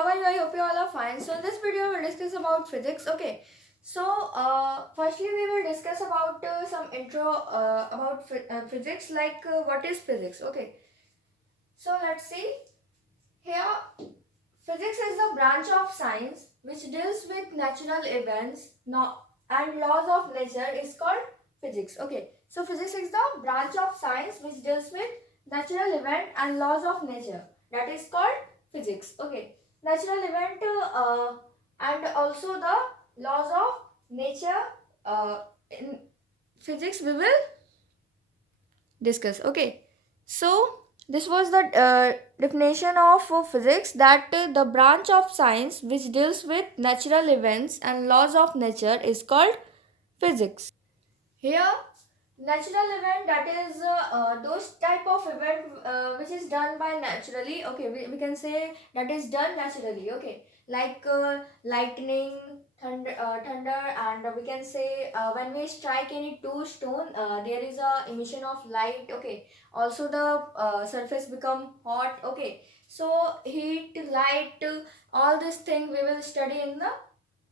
how are you? I hope you all are fine. So in this video we'll discuss about physics. Okay. So firstly we will discuss about some intro about physics, like what is physics. Okay. So let's see. Here physics is the branch of science which deals with natural events and laws of nature is called physics. Okay. So physics is the branch of science which deals with natural event and laws of nature. That is called physics. Okay. Natural event and also the laws of nature in physics we will discuss. Okay. So this was the definition of physics, that the branch of science which deals with natural events and laws of nature is called physics. Here natural event, that is those type of event which is done by naturally. Okay, we can say that is done naturally. Okay, like lightning, thunder, and we can say when we strike any two stone, there is a emission of light. Okay, also the surface become hot. Okay, so heat, light, all this thing we will study in the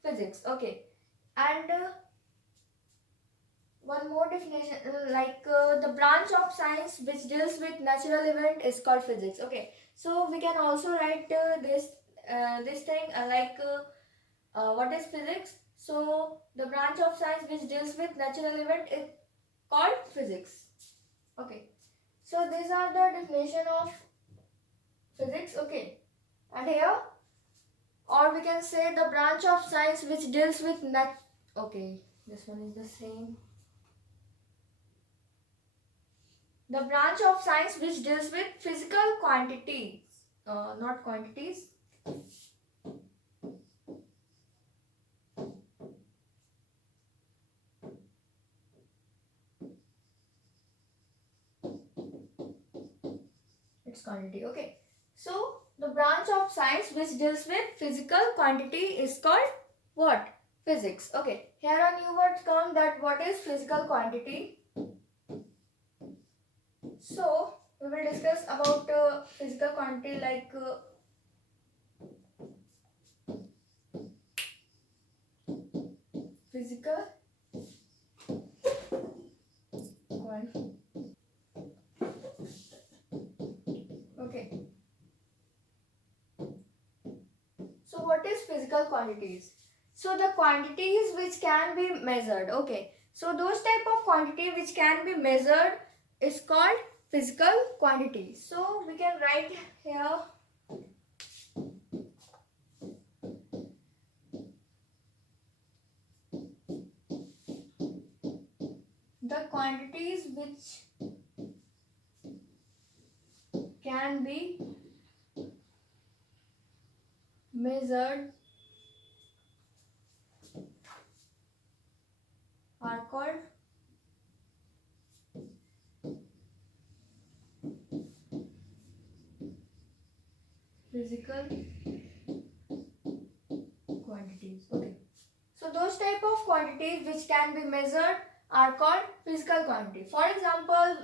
physics. Okay, and one more definition, like the branch of science which deals with natural event is called physics. Okay, so we can also write this thing what is physics. So the branch of science which deals with natural event is called physics. Okay, so these are the definition of physics. Okay, and here, or we can say the branch of science which deals with okay, this one is the same. The branch of science which deals with physical quantities, not quantities. It's quantity. Okay. So the branch of science which deals with physical quantity is called what? Physics. Okay. Here a new word come, that what is physical quantity. So we will discuss about physical quantity, like physical quantity. Okay. So what is physical quantities? So the quantities which can be measured. Okay. So those type of quantity which can be measured is called physical quantity. So we can write here the quantities which can be measured are called physical quantities. Okay. So those type of quantities which can be measured are called physical quantity. For example,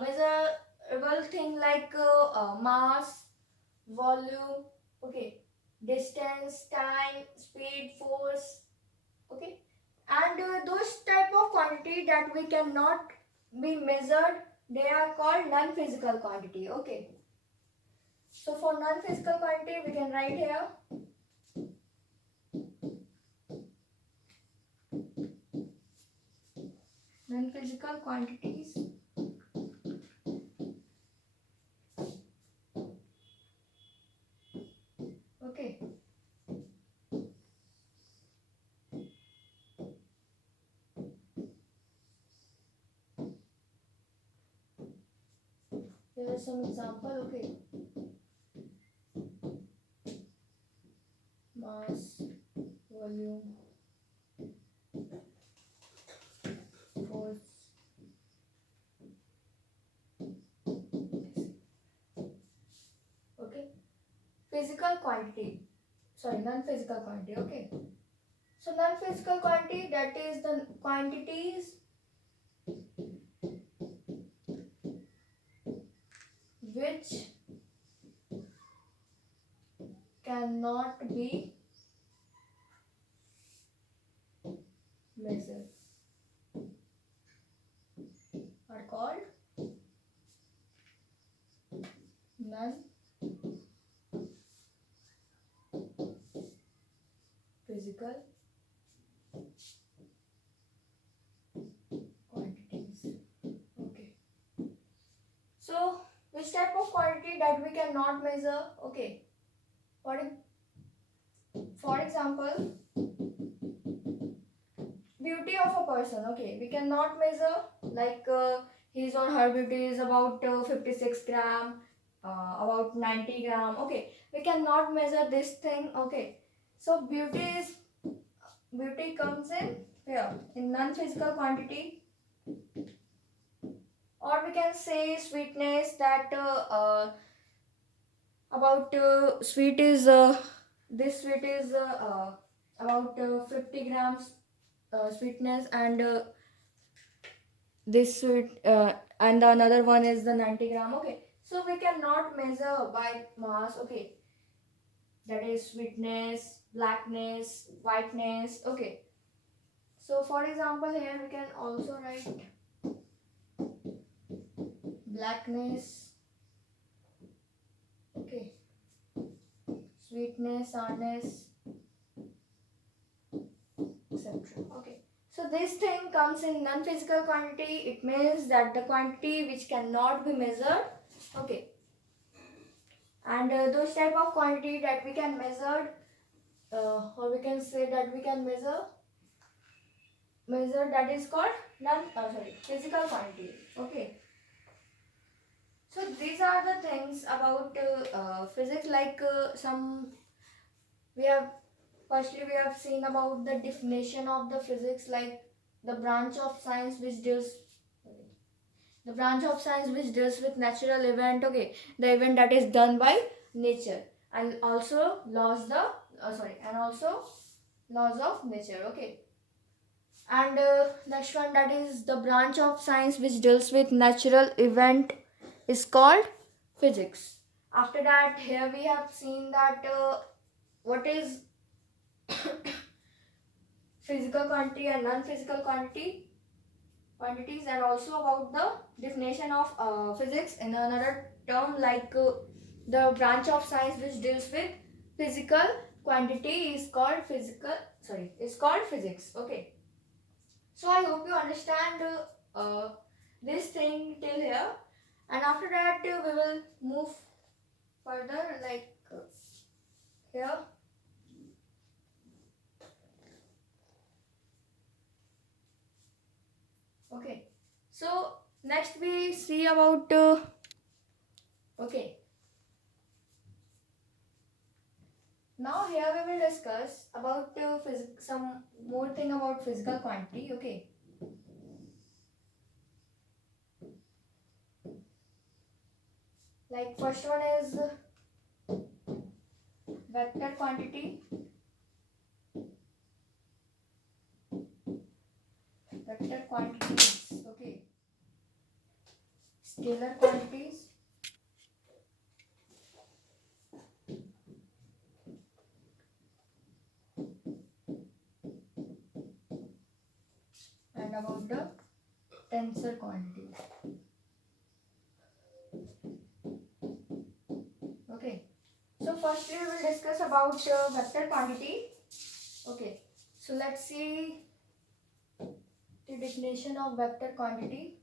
measurable thing like mass, volume, okay, distance, time, speed, force, okay, and those type of quantity that we cannot be measured, they are called non-physical quantity. Okay, so for non-physical quantity we can write here non-physical quantities. Okay, here is some example. Okay, mass, volume, force. Okay, physical quantity, sorry, non-physical quantity. Okay, so non-physical quantity, that is the quantities which can cannot be measured are called non-physical quantities. Okay. So, which type of quantity that we cannot measure? Okay. For example, beauty of a person. Okay, we cannot measure, like his or her beauty is about 56 gram, about 90 gram. Okay, we cannot measure this thing. Okay, so beauty comes in here in non-physical quantity, or we can say sweetness, that about sweet is this sweet is about 50 grams sweetness, and this sweet and the another one is the 90 gram. Okay, so we cannot measure by mass. Okay, that is sweetness, blackness, whiteness. Okay, so for example here we can also write blackness, okay, sweetness, sourness, etc. Okay, so this thing comes in non-physical quantity. It means that the quantity which cannot be measured. Okay, and those type of quantity that we can measure, or we can say that we can measure, that is called physical quantity. Okay, so these are the things about physics, like some we have firstly we have seen about the definition of the physics, like the branch of science which deals with natural event. Okay, the event that is done by nature, and also laws of nature. Okay, and next one, that is the branch of science which deals with natural event, is called physics. After that, here we have seen that what is physical quantity and non-physical quantities, and also about the definition of physics in another term, like the branch of science which deals with physical quantity is called physics. Okay, so I hope you understand this thing till here, and after that we will move further, like here. Okay, so next we see about okay, now here we will discuss about some more thing about physical quantity. Okay, like first one is vector quantity, vector quantities. Okay, scalar quantities, and about the tensor quantities. Okay, so firstly we will discuss about vector quantity. Okay, so let's see the definition of vector quantity.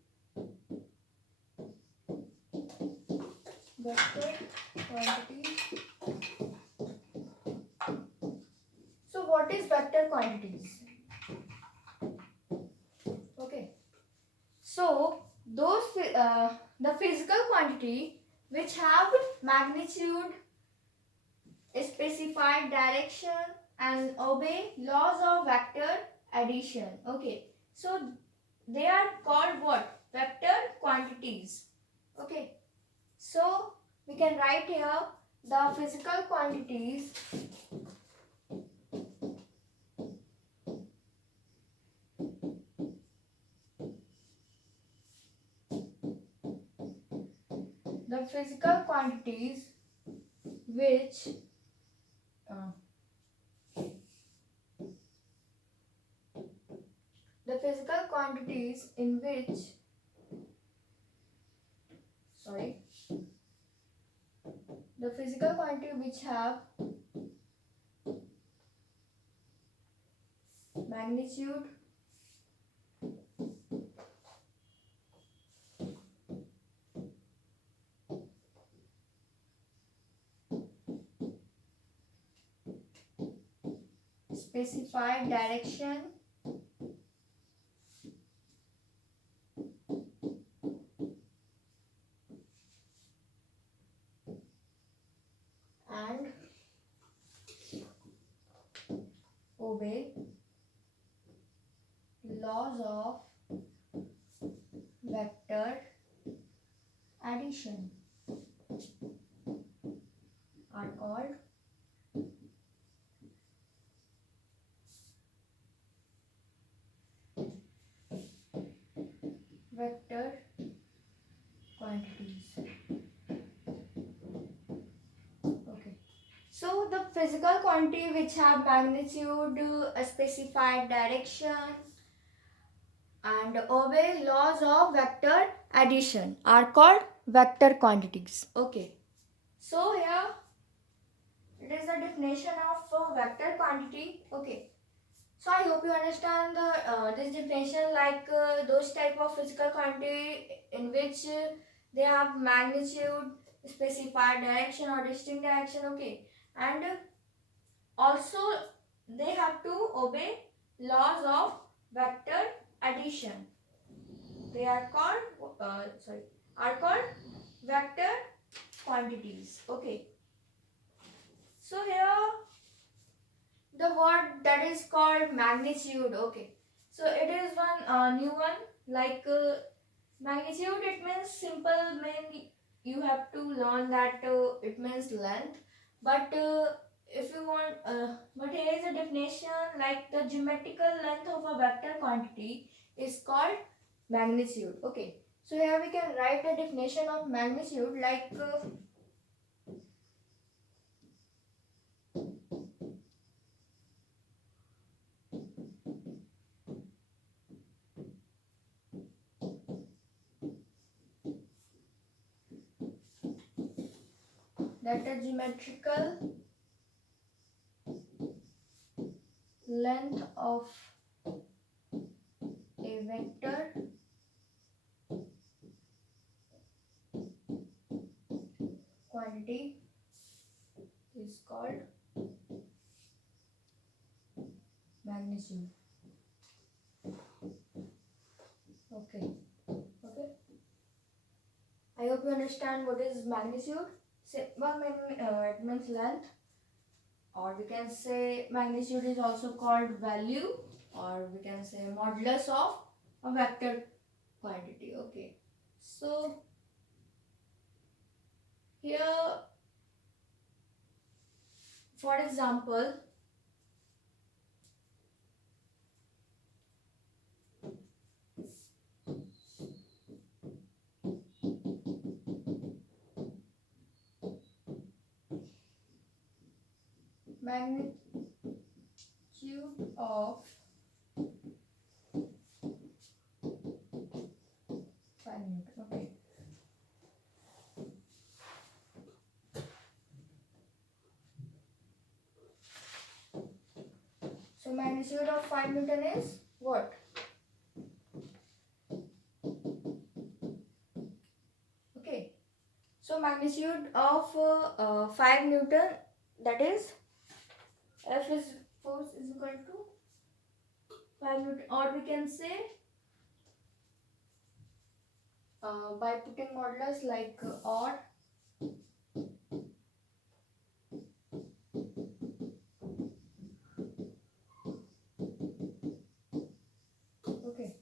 Vector quantity. So what is vector quantities? Okay, so those the physical quantity which have magnitude, specified direction, and obey laws of vector addition. Okay, so they are called what? Vector quantities. Okay, so we can write here the physical quantities which, the physical quantities which have physical quantities in which the physical quantity which have magnitude specified direction and obey laws of vector addition are called vector quantities. Okay. So the physical quantity which have magnitude, a specified direction and obey laws of vector addition are called vector quantities. Okay. So here it is the definition of vector quantity. Okay. So I hope you understand this definition, like those type of physical quantity in which they have magnitude, specified direction or distinct direction. Okay. And also they have to obey laws of vector addition. They are called vector quantities. Okay. So here the word that is called magnitude. Okay. So it is one new one, like magnitude. It means simple mean you have to learn that it means length. But if you want, but here is a definition, like the geometrical length of a vector quantity is called magnitude. Okay. So here we can write the definition of magnitude, like that the geometrical length of a vector quantity is called magnitude. Okay. Okay. I hope you understand what is magnitude. It means length, or we can say magnitude is also called value, or we can say modulus of a vector quantity. Okay. So here, for example, magnitude of 5 Newton. Okay. So magnitude of 5 Newton is what? Okay. So magnitude of 5 Newton, that is F is force is equal to 5 Newton, or we can say by putting modulus, like or okay.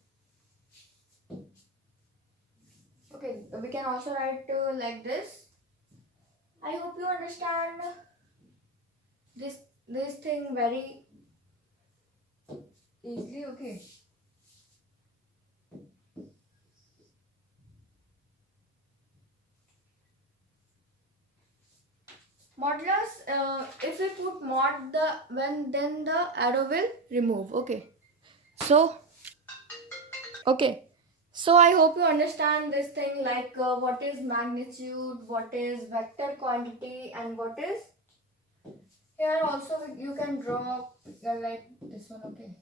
Okay, we can also write like this. I hope you understand this thing very easily. Okay. Modulus, if we put mod then the arrow will remove. Okay. So Okay, so I hope you understand this thing, like what is magnitude, what is vector quantity, and what is, here also you can draw like this one. Okay,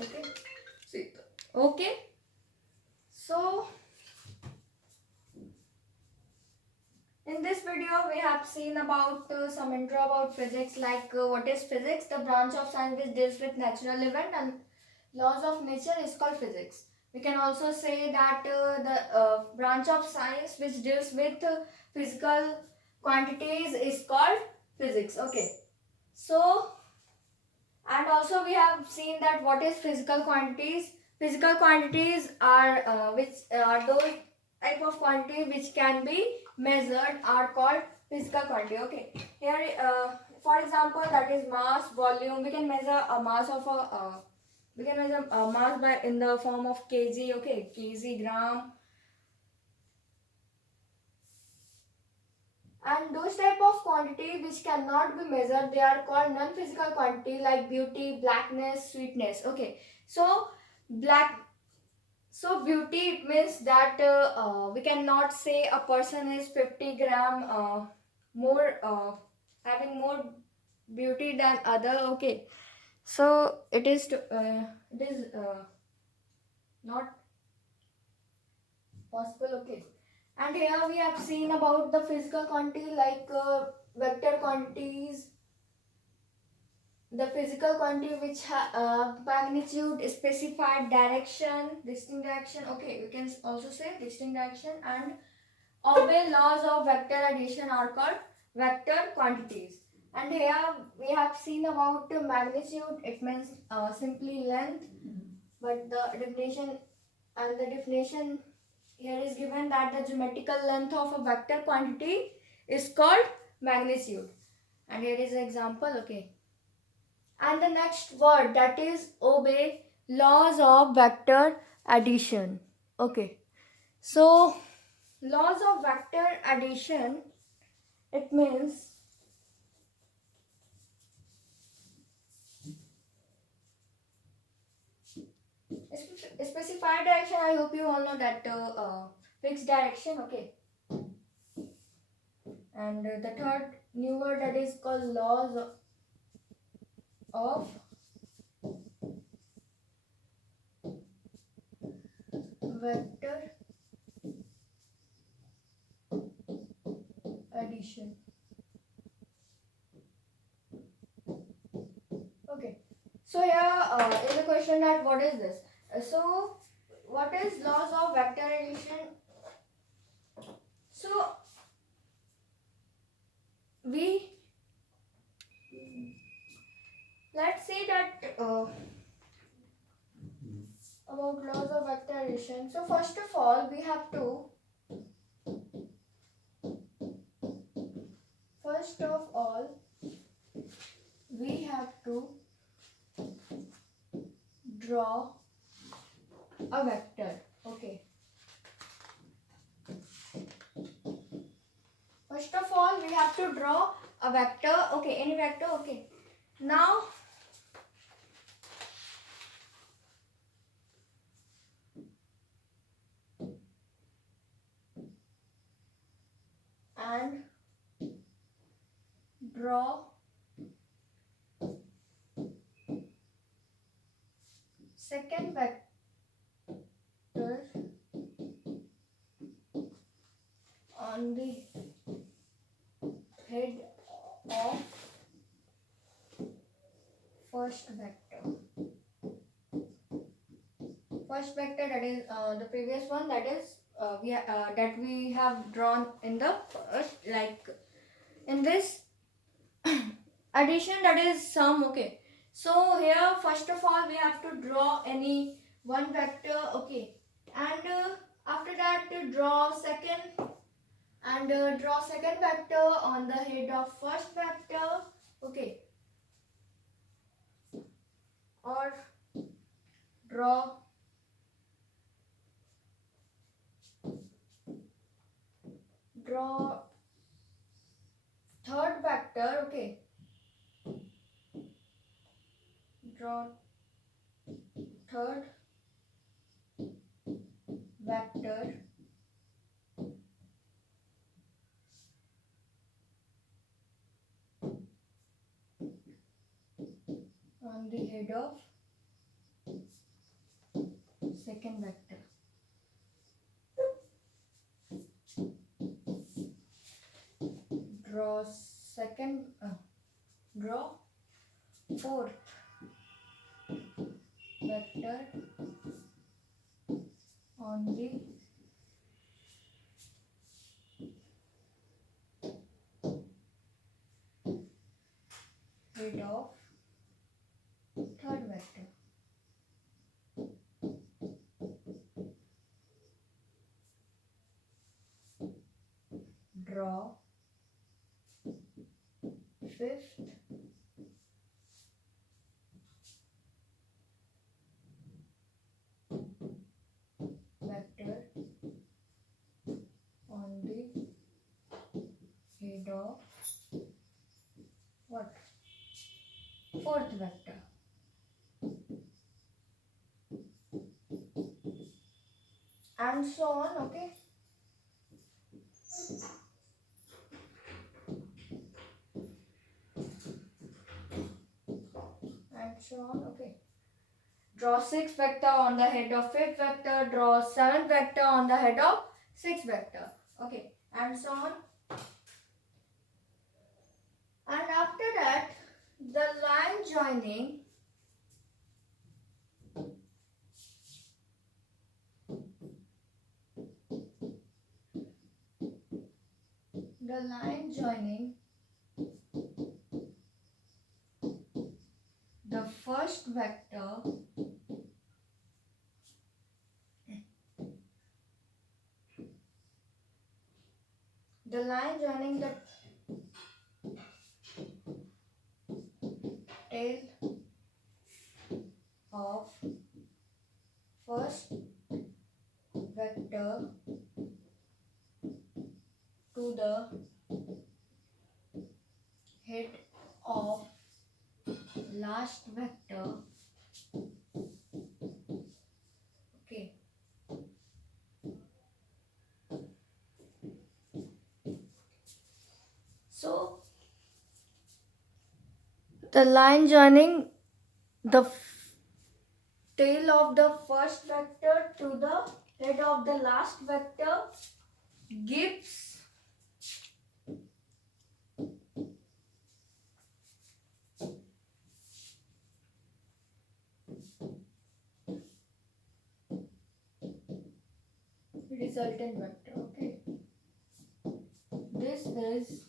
okay, see, okay, so in this video we have seen about some intro about physics, like what is physics, the branch of science which deals with natural event and laws of nature is called physics. We can also say that the branch of science which deals with physical quantities is called physics. Okay, so, and also we have seen that what is physical quantities. Physical quantities are which are those type of quantity which can be measured are called physical quantity. Okay, here for example, that is mass, volume. We can measure a mass of a we can measure mass by in the form of kg. Okay, kg, gram, and those type of quantity which cannot be measured, they are called non-physical quantity, like beauty, blackness, sweetness. Okay, so black, so beauty, it means that we cannot say a person is 50 gram more having more beauty than other. Okay, so it is not possible. Okay, and here we have seen about the physical quantity, like vector quantities, the physical quantity which magnitude, specified, direction, distinct direction. Okay, we can also say distinct direction, and obey laws of vector addition are called vector quantities. And here we have seen about magnitude. It means simply length, but the definition, and the definition here is given that the geometrical length of a vector quantity is called magnitude. And here is an example. Okay, and the next word, that is obey laws of vector addition. Okay, so laws of vector addition, it means specified direction. I hope you all know that fixed direction. Okay, and the third new word, that is called laws of vector addition. Okay, so here is a question that what is this? So what is laws of vector addition? So we, let's say that about laws of vector addition. So first of all, we have to, first of all we have to draw a vector. Okay, first of all we have to draw a vector. Okay, any vector. Okay, now and draw second vector on the head of first vector. First vector, that is the previous one, that is that we have drawn in the first, like in this addition, that is sum. Okay, so here first of all we have to draw any one vector. Okay, and after that draw second, and draw second vector on the head of first vector. Okay, or draw draw third vector. Okay, draw third vector on the head of second vector. Draw fourth vector on the head of third vector. Draw fifth vector on the head of what? Fourth vector. And so on, okay? And so on, okay? Draw sixth vector on the head of fifth vector, draw seventh vector on the head of sixth vector, okay? And so on. And after that, the line joining the first vector the line joining the tail of first vector to the head of last vector, okay? So the line joining the tail of the first vector to the head of the last vector gives resultant vector, okay? This is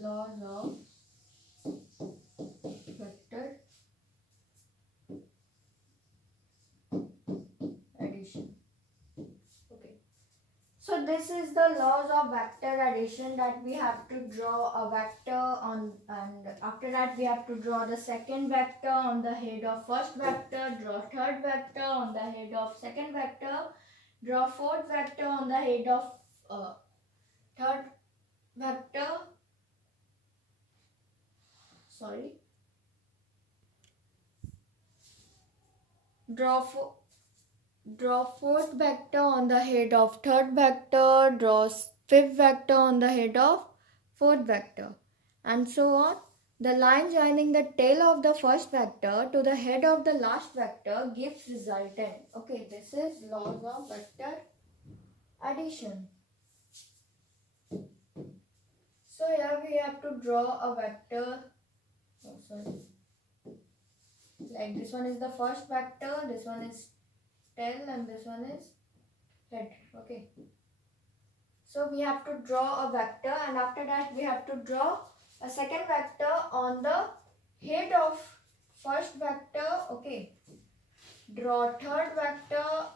laws of vector addition, okay? So this is the laws of vector addition, that we have to draw a vector on, and after that we have to draw the second vector on the head of first vector, draw third vector on the head of second vector, draw fourth vector on the head of third vector, draw fourth vector on the head of third vector, draw fifth vector on the head of fourth vector, and so on. The line joining the tail of the first vector to the head of the last vector gives resultant. Okay, this is laws of vector addition. So here we have to draw a vector. Like this one is the first vector, this one is tail, and this one is head, okay? So we have to draw a vector, and after that we have to draw a second vector on the head of first vector, okay? Draw third vector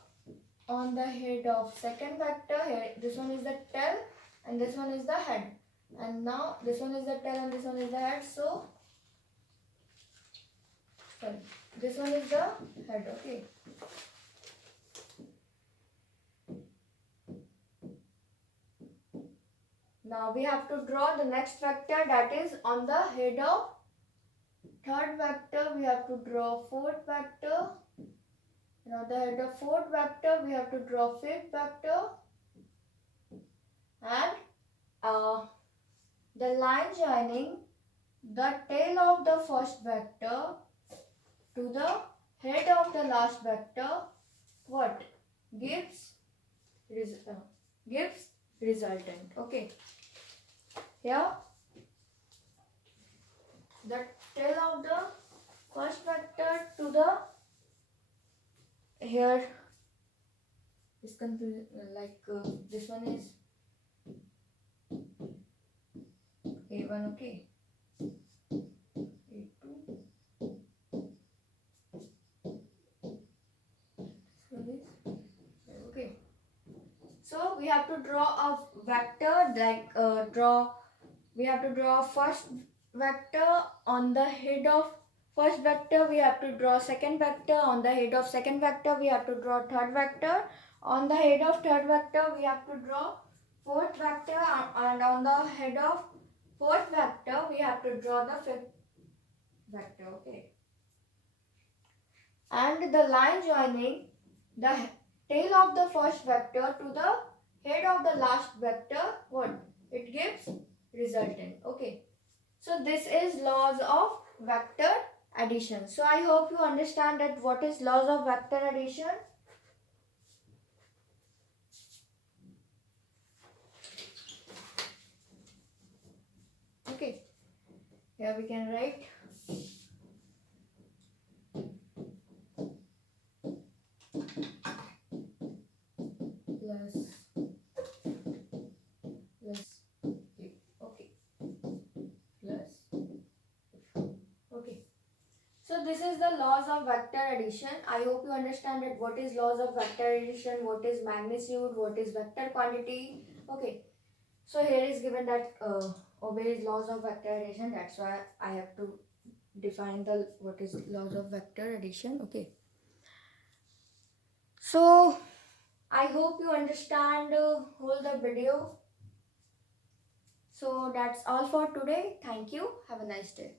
on the head of second vector. Here, this one is the tail and this one is the head, and now this one is the tail and this one is the head, so this one is the head, okay? Now we have to draw the next vector, that is on the head of third vector we have to draw fourth vector. And on the head of fourth vector we have to draw fifth vector. And the line joining the tail of the first vector to the head of the last vector, what gives resultant. Okay, here the tail of the first vector to the here is confusing, like this one is A1, okay, A2, okay. So we have to draw a vector, like we have to draw first vector on the head of first vector, we have to draw second vector on the head of second vector, we have to draw third vector on the head of third vector, we have to draw fourth vector, and on the head of fourth vector we have to draw the fifth vector. Okay, and the line joining the tail of the first vector to the head of the last vector, what it gives resultant. Okay, so this is laws of vector addition. So I hope you understand that what is laws of vector addition. Okay, here we can write plus okay, plus. Okay, so this is the laws of vector addition. I hope you understand that what is laws of vector addition, what is magnitude, what is vector quantity. Okay, so here is given that obeys laws of vector addition. That's why I have to define the what is laws of vector addition. Okay, so I hope you understand whole the video. So that's all for today. Thank you. Have a nice day.